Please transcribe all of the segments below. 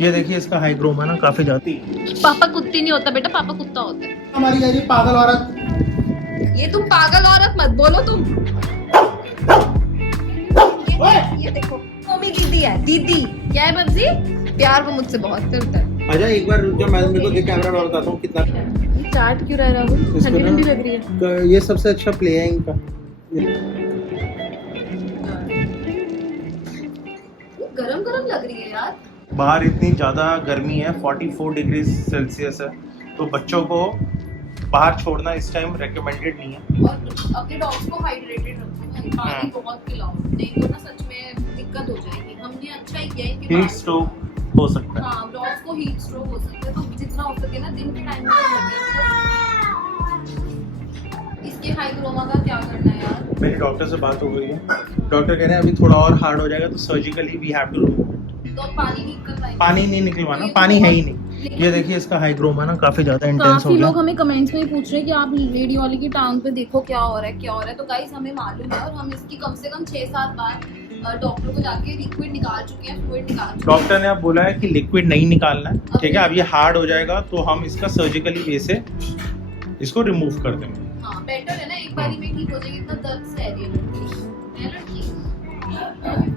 ये देखिए इसका हाइग्रोमा ना काफी जाती है। पापा कुत्ती नहीं होता बेटा, पापा कुत्ता होता है। हमारी कह रही पागल औरत। ये तुम पागल औरत मत बोलो तुम। ये देखो मम्मी दीदी है, दीदी क्या है बब्जी? प्यार वो मुझसे बहुत करता है। अच्छा एक बार जो मैं मेरे को कैमरा में बताता हूँ कितना चाट क्यों रहा है राहुल? ठंडी ठंडी लग रही है। ये सबसे अच्छा प्ले है इनका। गरम गरम लग रही है यार। बाहर इतनी ज़्यादा गर्मी है, 44 डिग्री सेल्सियस है, तो बच्चों को बाहर छोड़ना इस टाइम रेकमेंडेड नहीं है। और अपने डॉग्स को हाइड्रेटेड रखो, पानी बहुत पिलाओ, नहीं तो ना सच में दिक्कत हो जाएगी। हमने अच्छा ही किया है कि हीट स्ट्रोक हो सकता है। हाँ, डॉग्स को हीट स्ट्रोक हो सकता है, तो जितना हो सके ना दिन के टाइम में इसके हाइग्रोमा का क्या करना है यार? मेरी डॉक्टर से बात हो गई है, डॉक्टर कह रहे हैं अभी थोड़ा और हार्ड हो जाएगा तो surgically we have to remove. तो पानी नहीं निकलवाएंगे? पानी नहीं निकलवाना, पानी है ही नहीं। ये देखिए इसका हाइग्रोमा ना काफी ज्यादा इंटेंस हो काफी गया। लोग हमें कमेंट्स में पूछ रहे हैं कि आप लेडी वाली की टांग पे देखो क्या हो रहा है, क्या हो रहा है। तो गाइस हमें मालूम है और हम इसकी कम से कम 6-7 बार डॉक्टर को जाके लिक्विड निकाल चुके हैं, फ्लूइड निकाल चुके हैं। डॉक्टर ने अब बोला है कि लिक्विड नहीं निकालना है, ठीक है। अब ये हार्ड हो जाएगा तो हम इसका सर्जिकली वे से इसको रिमूव कर देंगे। हाँ बेटर है ना, एक बारी में ठीक हो जाएगी, इतना दर्द से है ये लड़की।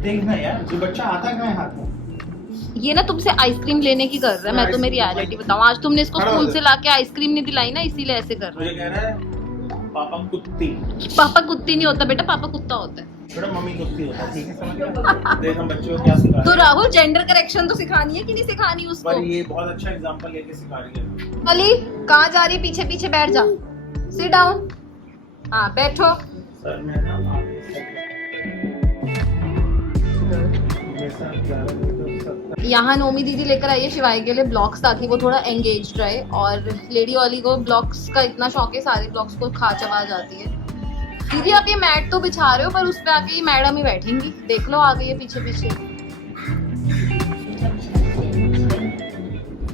देखना यार, जो बच्चा आता कहाँ है हाथ में। ये ना तुमसे आइसक्रीम लेने की कर रहा है। मैं तुम्हें रियलिटी बताऊं, आज तुमने इसको खड़ा हो स्कूल जा। से लाके आइसक्रीम नहीं दिलाई ना, इसीलिए ऐसे कर रहा मुझे कह रहा है पापा कुत्ती। है। पापा कुत्ती नहीं होता बेटा, पापा कुत्ता होता है। बेटा मम्मी कुत्ती होता है, ठीक है समझ गया? देख हम बच्चों को क्या सिखा तो रहे हैं। राहुल जेंडर करेक्शन तो सिखानी है कि नहीं सिखानी उसको? पर ये बहुत अच्छा एग्जांपल लेके सिखा रही है। अली कहाँ जा रही है? पीछे पीछे बैठ जा, सिट डाउन। हाँ बैठो। सर मैं ना आपके साथ जा रहा हूं तो सब यहाँ नोमी दीदी लेकर आई है शिवाय के लिए ब्लॉक्स, ताकि वो थोड़ा एंगेज्ड रहे। और लेडी वाली को ब्लॉक्स का इतना शौक है, सारे ब्लॉक्स को खा चबा जाती है। दीदी आप ये मैट तो बिछा रहे हो, पर उस पे आके ये मैडम ही बैठेंगी, देख लो आ गई है पीछे पीछे।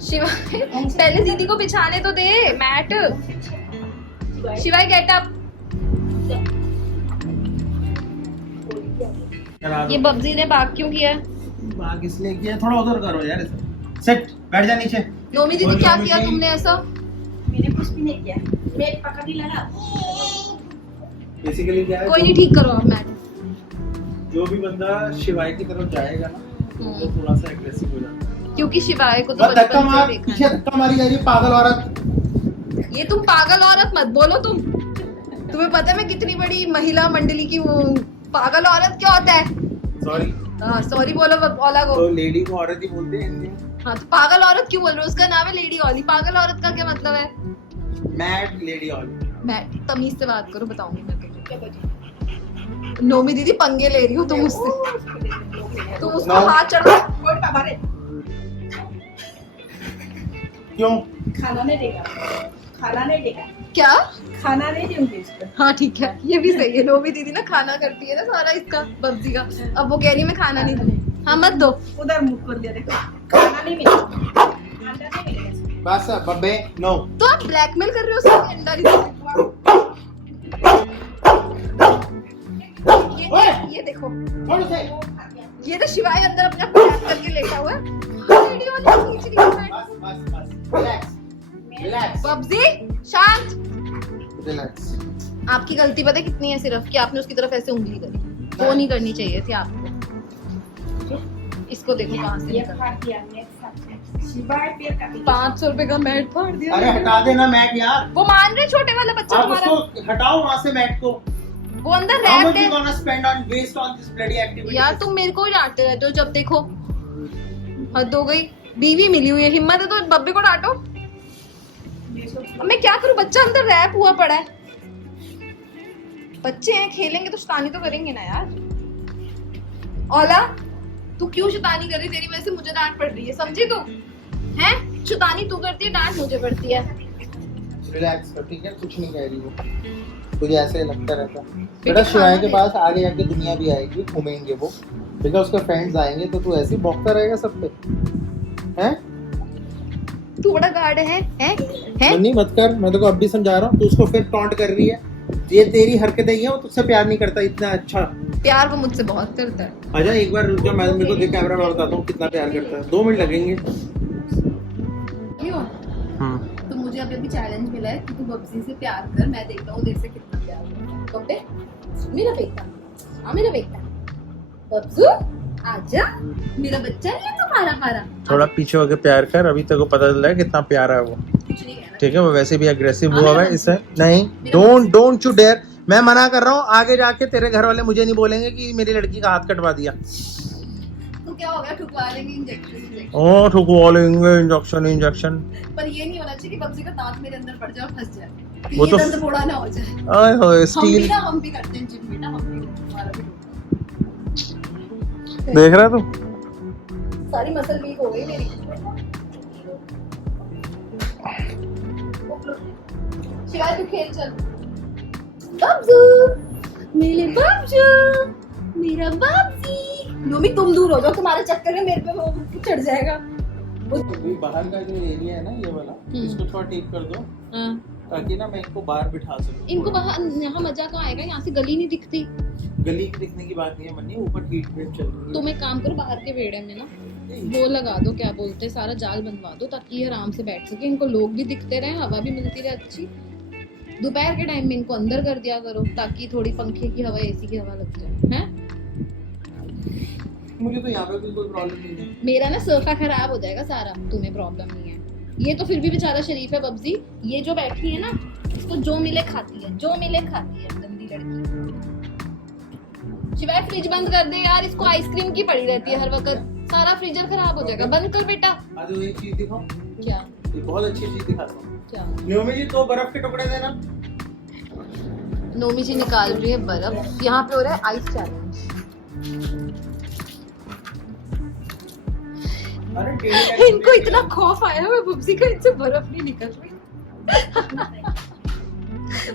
शिवाय पहले दीदी को बिछाने तो दे मैट। शिवाय गेट अप। ये बब्जी ने बाग क्यों किया है? बाग इसलिए किया, थोड़ा उधर करो यार इसे। सेट बैठ जा नीचे। नोमी दीदी क्या किया तुमने ऐसा? मैंने कुछ भी नहीं किया, मैं पकड़ नहीं लगा। बेसिकली क्या है, कोई नहीं, ठीक करो आप मैट। जो भी बंदा शिवाय की तरफ जाएगा ना तो थोड़ा सा एग्रेसिव हो जाता है। क्योंकि शिवाय को तो बस धक्का बचपन से मार, देखा पीछे है। धक्का मारी जा रही पागल औरत। ये तुम पागल औरत मत बोलो तुम। तुम्हें पता है मैं कितनी बड़ी महिला मंडली की वो? पागल औरत क्या होता है? सॉरी, सॉरी बोलो ओला को। तो लेडी को औरत ही बोलते हैं हिंदी में। हाँ तो पागल औरत क्यों बोल रहे हो? उसका नाम है लेडी ओली। पागल औरत का क्या मतलब है? Mad lady all. मैं तमीज से बात करो, बताऊंगी मैं तुम्हें। नोमी दीदी पंगे ले रही हो तुम उससे, तुम उसको No. हाथ चढ़ा। कोई हमारे क्यों? खाना नहीं देगा, खाना नहीं देगा, क्या? खाना नहीं दूंगी इसको। हाँ ठीक है, ये भी सही है। नोमी दीदी ना खाना करती है ना सारा इसका बब्जी का। अब वो कह रही है मैं खाना नहीं दूंगी। हाँ मत दो। उधर मुख कर दिया, देखो खाना नहीं मिलेगा, अंडा नहीं मिलेगा। बस बब्बे नो। तो आप ब्लैकमेल कर रहे हो उसको कि अंडा नहीं दो? ये देखो, कौन से? ये तो शिवाय अंदर अपना प्रयास करके लेटा हुआ है। वीडियो वाली खींच रही है मैं। बस बस बस, रिलैक्स रिलैक्स बब्जी शांत। रिलैक्स। आपकी गलती पता है कितनी है? सिर्फ कि आपने उसकी तरफ ऐसे उंगली करी, वो नहीं करनी चाहिए थी आपको। इसको देखो कहाँ से ये निकल। फाड़ दिया, मैं शिवाय पेड़ काटी। 500 रुपए का मैट फाड़ दिया। अरे हटा देना मैट यार, वो मान रहे छोटे वाला बच्चा आप तुम्हारा, उसको हटाओ वहाँ से मैट को। वो अंदर How रैप much you है। gonna spend on waste on this bloody activity? यार तुम मेरे को ही डांटते रहते हो जब देखो, हद हो गई। बीवी मिली हुई है, हिम्मत है तो बब्बे को डांटो। अब मैं क्या करूं, बच्चा अंदर रैप हुआ पड़ा है। बच्चे हैं, खेलेंगे तो शैतानी तो करेंगे ना यार। ओला तू क्यों शैतानी कर रही? तेरी वजह से मुझे डांट पड़ रही है, समझी तू? हैं शैतानी तू करती है, डांट मुझे पड़ती है। रिलैक्स कर, ठीक है, कुछ नहीं कह रही वो, तुझे ऐसे लगता रहता। बेटा शिवाय के पास आगे जाके दुनिया भी आएगी, घूमेंगे वो, ठीक है, उसके फ्रेंड्स आएंगे तो तू ऐसे ही भौंकता रहेगा सब पे, हैं? तू बड़ा गार्ड है? नहीं मत कर, मैं तेरे को अब भी समझा रहा हूँ, तू उसको फिर टॉन्ट कर रही है। ये तेरी हरकतें ही है, वो तुझसे प्यार नहीं करता इतना अच्छा। प्यार वो मुझसे बहुत करता है। आजा एक बार रुक जा, मैं मेरे को देख कैमरा में बताता हूँ कितना प्यार करता है। 2 मिनट लगेंगे। क्यों? तो मुझे अभी चैलेंज मिला है कि तू बब्जी से प्यार कर, मैं देखता हूँ देख से कितना प्यार करता है। बब्बे मेरा बेटा, हाँ मेरा बेटा बब्जू आजा, मेरा बच्चा नहीं है तुम्हारा हमारा। थोड़ा पीछे होके प्यार कर, अभी तेरे को पता चल रहा है कितना प्यारा है वो। कुछ नहीं कहना। ठीक है, वो वैसे भी अग्रेसिव हाँ, हुआ मेरा है बच्चा। इससे। नहीं, डोंट यू डेयर, मैं मना कर रहा हूँ। आगे जाके तेरे घर वाले मुझे नहीं बोलेंगे कि मेरी लड़की का हाथ कटवा दिया। तो क्या हो गया, ठुकवा लेंगे इंजेक्शन। ओ ठुकवा लेंगे इंजेक्शन। पर ये नहीं होना चाहिए कि बब्जी का दांत मेरे अंदर पड़ जाए और फंस जाए, वो ये तो- दर्द थोड़ा ना हो जाए। आए होए स्टील हम भी करते हैं जिम बेटा, हम भी हमारा भी देख रहा तू। सारी मसल वीक हो गई मेरी। शिवाय तू खेल चल। बब्जू मेरे बब्जू, मेरा बब्जी। नोमी तुम दूर हो जाओ, तुम्हारे चक्कर में मेरे पे वो चढ़ जाएगा। अभी बाहर का जो एरिया है ना ये वाला, इसको थोड़ा ठीक कर दो ताकि ना मैं इनको बाहर बिठा सकूं। इनको बाहर यहाँ मजा कहाँ आएगा, यहाँ से गली नहीं दिखती। गली दिखने की बात नहीं है मन्नी, ऊपर हीट वेव चल रही है। तुम एक काम करो, बाहर के वेड़े में ना वो लगा दो, क्या बोलते हैं, सारा जाल बनवा दो ताकि ये आराम से बैठ सके। इनको लोग भी दिखते रहे, हवा भी मिलती रहे अच्छी। दोपहर के टाइम में इनको अंदर कर दिया करो ताकि थोड़ी पंखे की हवा, एसी की हवा लग जाए। हैं? मुझे तो यहाँ पे कोई प्रॉब्लम नहीं है। मेरा ना सोफा खराब हो जाएगा सारा, तुम्हें प्रॉब्लम नहीं है। ये तो फिर भी बेचारा शरीफ है बब्जी, ये जो बैठी है ना इसको जो मिले खाती है, जो मिले खाती है, गंदी लड़की। शिवाय फ्रिज बंद कर दे यार, इसको आइसक्रीम की पड़ी रहती है हर वक्त, सारा फ्रीजर खराब हो जाएगा। बंद कर बेटा। आज एक चीज दिखाओ। क्या? एक बहुत अच्छी चीज दिखाता हूँ। क्या? नोमी जी 2 बर्फ के टुकड़े देना। नोमी जी निकाल रही है बर्फ, यहाँ पे हो रहा है आइस चैलेंज। अरे इनको इतना खौफ आया है बब्जी का, इनसे बर्फ नहीं निकल रही।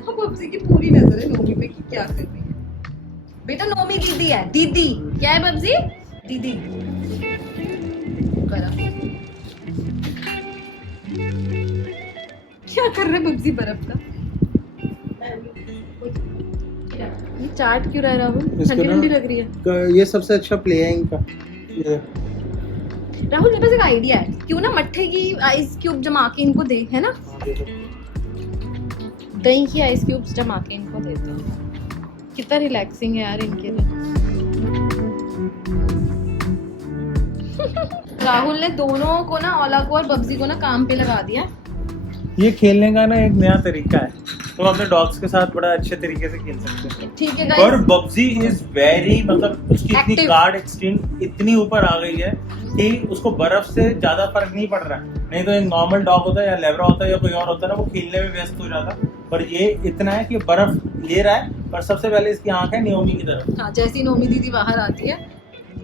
बब्जी की पूरी नजर है नोमी पे कि क्या कर रही है। बेटा नोमी दीदी है, दीदी क्या है बब्जी? दीदी बर्फ। क्या कर रहे बब्जी बर्फ का? ये चाट क्यों रहा है राहुल? ठंडी ठंडी लग रही है। ये सबसे अच्छा प्ले है इनका। ये राहुल मेरे पास एक आइडिया है, क्यों ना मट्ठे की आइस क्यूब जमा के इनको दे, है ना? दही की आइस क्यूब्स जमा के इनको देते हैं। कितना रिलैक्सिंग है यार इनके लिए। राहुल ने दोनों को ना, ओला को और बब्जी को ना काम पे लगा दिया। ये खेलने का ना एक नया तरीका है, तो अपने डॉग्स के साथ बड़ा अच्छे तरीके से खेल सकते हैं। ठीक है और गाइस, बब्जी इज वेरी, मतलब उसकी इतनी Active. गार्ड एक्सटेंट इतनी ऊपर आ गई है कि उसको बर्फ से ज्यादा फर्क नहीं पड़ रहा है। नहीं तो एक नॉर्मल डॉग होता है या लेब्रा होता है या कोई और होता है ना, वो खेलने में व्यस्त हो जाता, पर ये इतना है कि बर्फ ले रहा है। पर सबसे पहले इसकी आंख है नियोमी की तरफ। हाँ जैसी नोमी दीदी बाहर आती है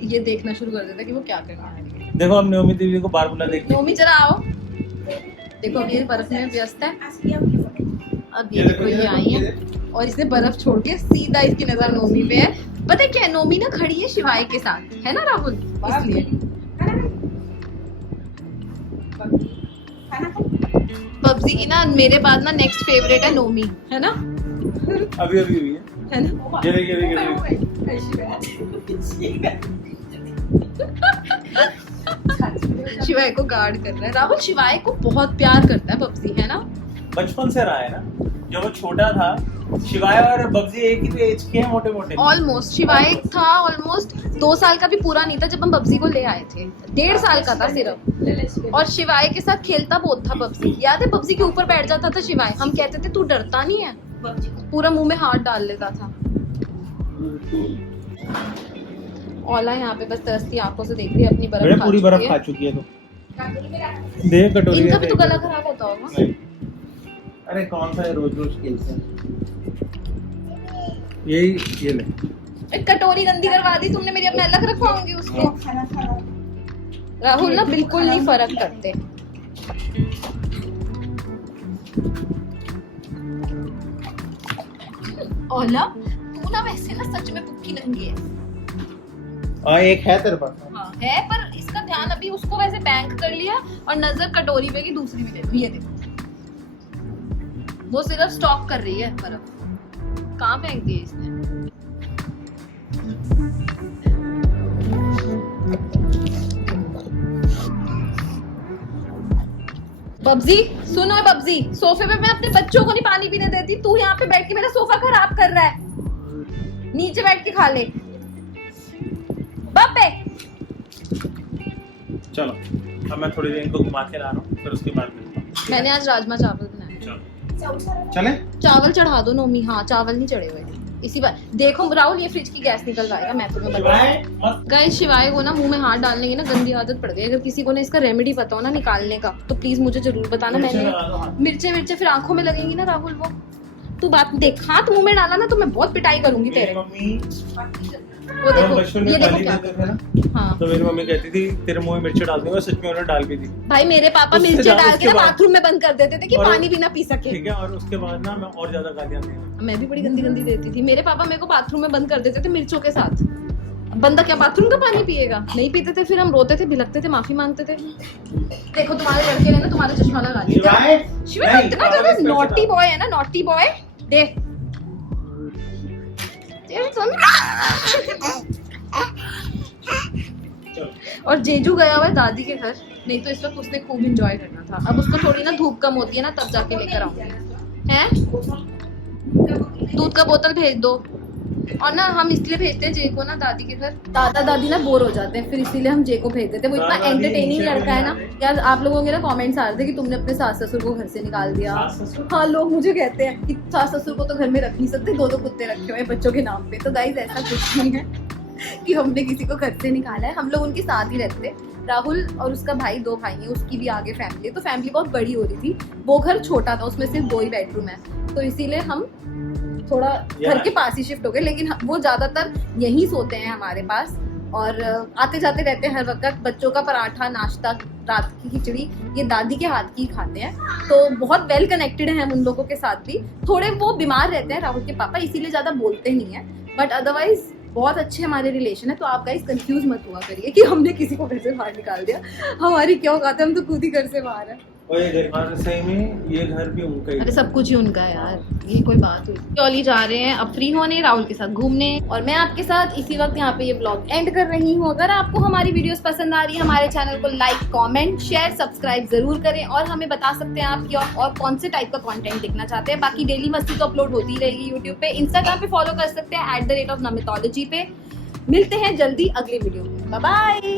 ये देखना शुरू कर देता है कि वो क्या करना है। देखो अब नियोमी दीदी को बार बुला देखते नोमी जरा आओ, देखो अब ये बर्फ में व्यस्त है। अब ये देखो ये आई है और इसने बर्फ छोड़ के सीधा इसकी नजर नोमी पे है। पता है क्या, नोमी ना खड़ी है शिवाय के साथ, है ना राहुल? इसलिए पबजी की ना मेरे बाद ना नेक्स्ट फेवरेट है नोमी, है ना? अभी अभी हुई है ना? है। ये शिवाय को गार्ड कर रहा है राहुल। शिवाय को बहुत प्यार करता है पबजी, है ना? बचपन से रहा है ना, जब वो छोटा था। शिवाय और बब्जी एक ही एज के हैं, मोटे मोटे। ऑलमोस्ट शिवाय था ऑलमोस्ट 2 साल का भी पूरा नहीं था जब हम पबजी को ले आए थे, 1.5 साल का था सिर्फ। और शिवाय के साथ खेलता बहुत था पबजी। याद है पबजी के ऊपर बैठ जाता था शिवाय, हम कहते थे तू डरता नहीं है, पूरा मुंह में हाथ डाल लेता था। ओला यहाँ पे बस तरसती आंखों से देख रही है, अपनी बर्फ पूरी बर्फ खा चुकी है तो देख कटोरी। इनका भी तो गला खराब होता होगा। नहीं। अरे कौन सा है, रोज रोज खेलते हैं। यही ये ले। एक कटोरी गंदी करवा दी तुमने मेरी, अब मैं अलग रखवाऊंगी उसको। राहुल ना बिल्कुल नहीं फर्क करते। ओला तू ना वैसे ना सच में भूखी नंगी है। एक है तेरे पास। हाँ है, पर इसका ध्यान अभी उसको वैसे बैंक कर लिया और नजर कटोरी पे की दूसरी भी देखो, ये देखो वो सिर्फ स्टॉक कर रही है बर्फ। कहाँ फेंक दिए इसने? बब्जी सुनो बब्जी, सोफे पे मैं अपने बच्चों को नहीं पानी पीने देती, तू यहाँ पे बैठ के मेरा सोफा खराब कर रहा है। नीचे बैठ के खा ले। बापे चलो अब मैं थोड़ी देर इनको घुमा के ला रहा हूँ, फिर उसके बाद मिलता हूँ। मैंने आज राजमा चावल बनाए। चलो चले। चावल चढ़ा दो नोमी। हाँ चावल नहीं चढ़े हुए इसी बार। देखो राहुल ये फ्रिज की गैस निकल जाएगा, मैं तुम्हें बता। गाइस शिवाय को ना मुंह में हाथ डालने की ना गंदी आदत पड़ गई। अगर किसी को ना इसका रेमेडी पता हो ना निकालने का तो प्लीज मुझे जरूर बताना। मैंने मिर्चे फिर आंखों में लगेंगी ना राहुल। वो तू बात देख, हाथ मुंह में डाला ना तो मैं बहुत पिटाई करूंगी तेरे। मम्मी वो देखो बचपन में ये देखो गाली क्या देते थे ना, हाँ तो मेरी मम्मी कहती थी तेरे मुंह में मिर्ची डाल दूंगा, सच में उन्होंने डाल भी दी। भाई मेरे पापा उससे मिर्चे ज्यादा डाल के उसके ना बाद- बाथरूम में बंद कर देते थे कि और- पानी भी ना पी सके। ठीक है, और उसके बाद ना मैं और ज्यादा गालियां दी। मैं भी बड़ी गंदी गंदी देती थी। मेरे पापा मेरे को बाथरूम में बंद कर देते थे मिर्चों के साथ। बंदा क्या बाथरूम का पानी पिएगा? नहीं पीते थे, फिर हम रोते थे, भिलकते थे, माफी मांगते थे। देखो तुम्हारे लड़के ने ना तुम्हारा चश्मा लगा दिया। शिवाय नहीं, इतना ज्यादा नॉटी बॉय है ना, नॉटी बॉय। देख तेरे और जेजू गया हुआ है दादी के घर, नहीं तो इस वक्त उसने खूब एंजॉय करना था। अब उसको थोड़ी ना धूप कम होती है ना, तब जाके लेकर आऊंगी। हैं दूध का बोतल भेज दो। और ना हम इसलिए भेजते हैं जे को ना दादी के घर, दादा दादी ना बोर हो जाते हैं, फिर इसीलिए हम जे को भेज देते हैं। वो इतना दादा दादी एंटरटेनिंग नीचे लड़का है ना। नहीं यार आप लोगों के ना कमेंट्स आ रहे थे कि तुमने अपने सास ससुर को घर से निकाल दिया। हाँ लोग मुझे कहते हैं कि सास ससुर को तो घर में रख नहीं सकते, दो कुत्ते रखे हुए हैं बच्चों के नाम पे। तो गाइस ऐसा कुछ नहीं है कि हमने किसी को घर से निकाला है। हम लोग उनके साथ ही रहते थे। राहुल और उसका भाई, 2 भाई हैं, उसकी भी आगे फैमिली है, तो फैमिली बहुत बड़ी हो रही थी। वो घर छोटा था, उसमें सिर्फ 2 ही बेडरूम है, तो इसीलिए हम थोड़ा घर के पास ही शिफ्ट हो गए। लेकिन वो ज्यादातर यहीं सोते हैं हमारे पास और आते जाते रहते हैं हर वक्त। बच्चों का पराठा, नाश्ता, रात की खिचड़ी ये दादी के हाथ की खाते हैं, तो बहुत वेल कनेक्टेड हैं हम उन लोगों के साथ भी। थोड़े वो बीमार रहते हैं राहुल के पापा, इसीलिए ज्यादा बोलते नहीं है, बट अदरवाइज बहुत अच्छे हमारे रिलेशन है। तो आप गाइस कंफ्यूज मत हुआ करिए कि हमने किसी को घर से बाहर निकाल दिया। हमारी क्या औकात है, हम तो खुद ही घर से बाहर है। और ये घर सही में ये घर भी उनका ही अरे सब कुछ ही उनका है यार, ये कोई बात हुई। ओली जा रहे हैं अब फ्री होने, राहुल के साथ घूमने, और मैं आपके साथ इसी वक्त यहाँ पे ये ब्लॉग एंड कर रही हूँ। अगर आपको हमारी वीडियोस पसंद आ रही है, हमारे चैनल को लाइक, कमेंट, शेयर, सब्सक्राइब जरूर करें और हमें बता सकते हैं आप की और कौन से टाइप का कंटेंट देखना चाहते हैं। बाकी डेली मस्ती तो अपलोड होती रहेगी यूट्यूब पे, इंस्टाग्राम पे फॉलो कर सकते हैं @namithology पे। मिलते हैं जल्दी अगले वीडियो में, बाय बाय।